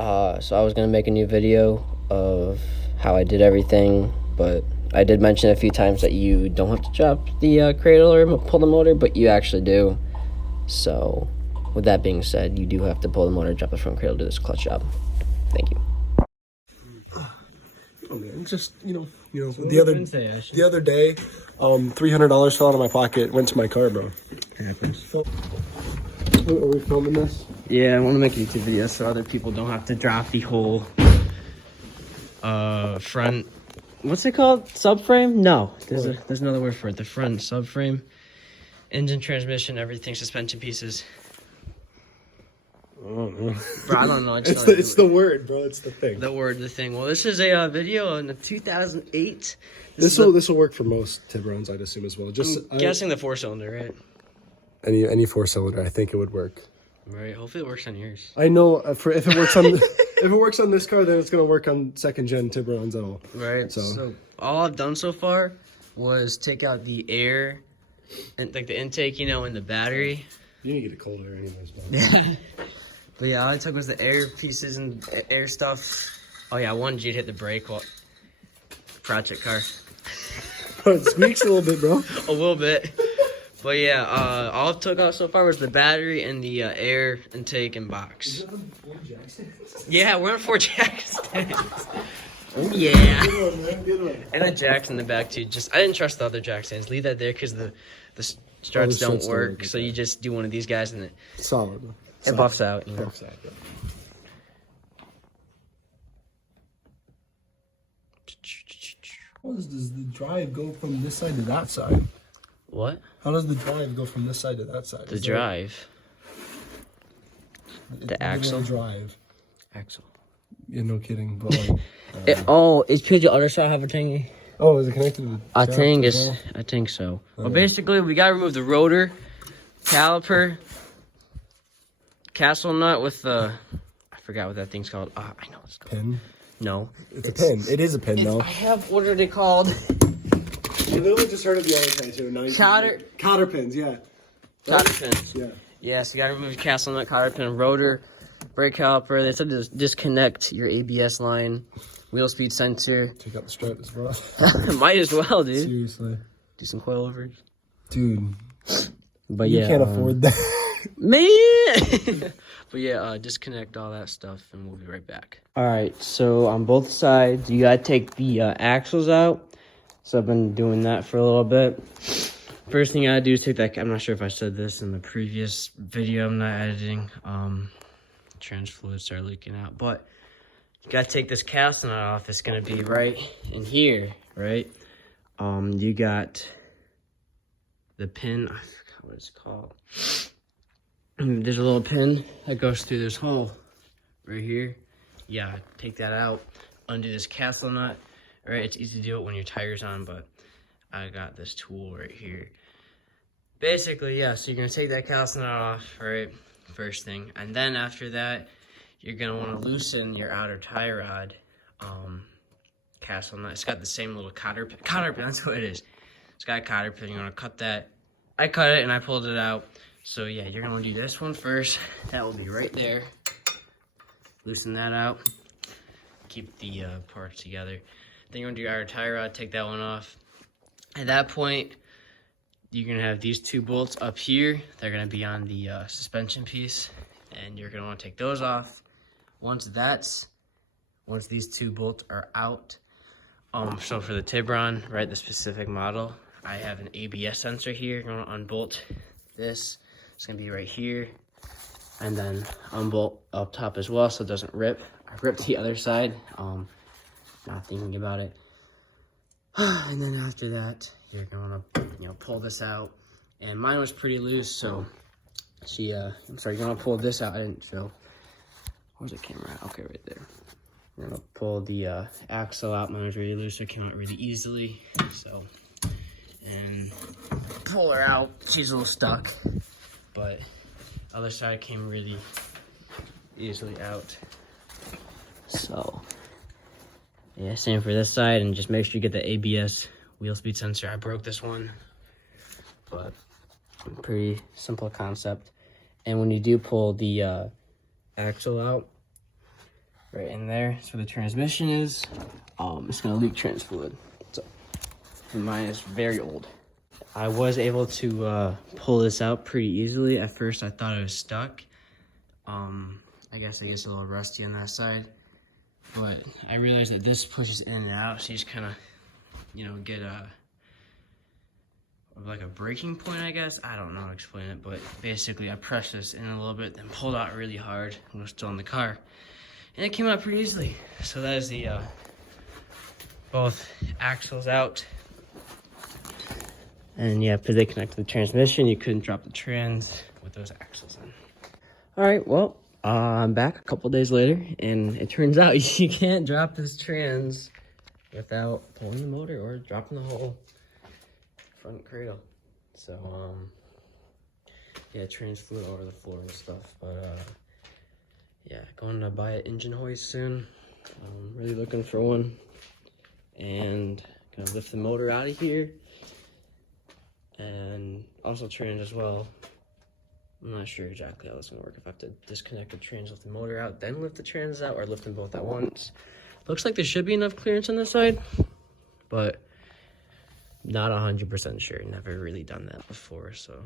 So I was gonna make a new video of how I did everything, but I did mention a few times that you don't have to drop the cradle or pull the motor, but you actually do. So with that being said, you do have to pull the motor, drop the front cradle, do this clutch job. Thank you. Oh man, just the other day, $300 fell out of my pocket, went to my car, bro. It happens. Are we filming this? Yeah, I want to make a YouTube video so other people don't have to drop the whole front. What's it called? Subframe? No, there's another word for it. The front subframe, engine, transmission, everything, suspension pieces. Oh, no. Bro, I don't know. It's the word, bro. It's the thing. The thing. Well, this is a video in the 2008. This will work for most Tiburons, I'd assume as well. I'm guessing the 4-cylinder, right? Any 4-cylinder, I think it would work. Right. Hopefully, it works on yours. I know if it works on if it works on this car, then it's gonna work on second-gen Tiburons at all. Right. So all I've done so far was take out the air and like the intake, and the battery. You need to get it colder, anyways. Yeah. But yeah, all I took was the air pieces and air stuff. Oh yeah, I wanted you to hit the brake. Well, project car. It squeaks a little bit, bro. A little bit. But yeah, all I took out so far was the battery and the air intake and box. Is that on 4 jack stands? Yeah, we're on 4 jack stands. Oh yeah. Good one, man. Good one. And a jack's in the back too. I didn't trust the other jack stands. Leave that there because the struts don't work. So you just do one of these guys and Solid. It buffs out. Buffs out, yeah. How does the drive go from this side to that side? What? How does the drive go from this side to that side? The drive. The axle. Drive. Axle. Yeah, no kidding. But like, it's because the other side have a thingy. oh, is it connected to the I think so. Well, basically, we gotta remove the rotor, caliper, castle nut with the, I forgot what that thing's called. I know what it's called. Pin? No. It's a pin. It is a pin, though. I have, what are they called? I literally just heard of the other day, too. Cotter pins, yeah. Cotter pins. Yeah. Yeah, so you gotta remove the castle nut, cotter pin, rotor, brake caliper. They said to disconnect your ABS line, wheel speed sensor. Take out the strut as well. Might as well, dude. Seriously. Do some coilovers. Dude. But you yeah. can't afford that. Man! But yeah, disconnect all that stuff and we'll be right back. Alright, so on both sides, you gotta take the axles out. So I've been doing that for a little bit. First thing I gotta do is take that, I'm not sure if I said this in the previous video, I'm not editing. Trans fluid started leaking out. But you gotta take this castle nut off. It's gonna be right in here, right? You got the pin, I forgot what it's called. There's a little pin that goes through this hole right here. Yeah, take that out, undo this castle nut. Right, it's easy to do it when your tire's on, but I got this tool right here. Basically, yeah, so you're gonna take that castle nut off, right? First thing. And then after that, you're gonna wanna loosen your outer tie rod castle nut. It's got the same little cotter pin, that's what it is. It's got a cotter pin, you're gonna cut that. I cut it and I pulled it out. So yeah, you're gonna do this one first. That will be right there. Loosen that out. Keep the parts together. Then you're gonna do your outer tie rod, take that one off. At that point, you're gonna have these 2 bolts up here. They're gonna be on the suspension piece, and you're gonna wanna take those off. Once these 2 bolts are out, so for the Tiburon, right, the specific model, I have an ABS sensor here. You're gonna unbolt this. It's gonna be right here, and then unbolt up top as well so it doesn't rip. I ripped the other side, not thinking about it. And then after that, you're gonna pull this out. And mine was pretty loose, so you're gonna pull this out. I didn't show. Where's the camera at? Okay, right there. You're gonna pull the axle out. Mine was really loose, so it came out really easily. So, and pull her out. She's a little stuck, but other side came really easily out. So, yeah, same for this side, and just make sure you get the ABS wheel speed sensor. I broke this one, but pretty simple concept. And when you do pull the axle out, right in there. So the transmission is, it's gonna leak trans fluid. So mine is very old. I was able to pull this out pretty easily. At first I thought it was stuck. I guess it gets a little rusty on that side, but I realized that this pushes in and out, so you just kind of, you know, get like a breaking point, I guess. I don't know how to explain it, but basically I pressed this in a little bit, then pulled out really hard. It was still in the car, and it came out pretty easily. So that is the both axles out. And yeah, because they connect to the transmission, you couldn't drop the trans with those axles in. All right, well, I'm back a couple days later, and it turns out you can't drop this trans without pulling the motor or dropping the whole front cradle. So, yeah, trans fluid all over the floor and stuff. But, yeah, going to buy an engine hoist soon. I'm really looking for one. And gonna lift the motor out of here. And also trans as well. I'm not sure exactly how it's gonna work. If I have to disconnect the trans, lift the motor out, then lift the trans out, or lift them both at once. Looks like there should be enough clearance on this side, but not 100% sure. Never really done that before, so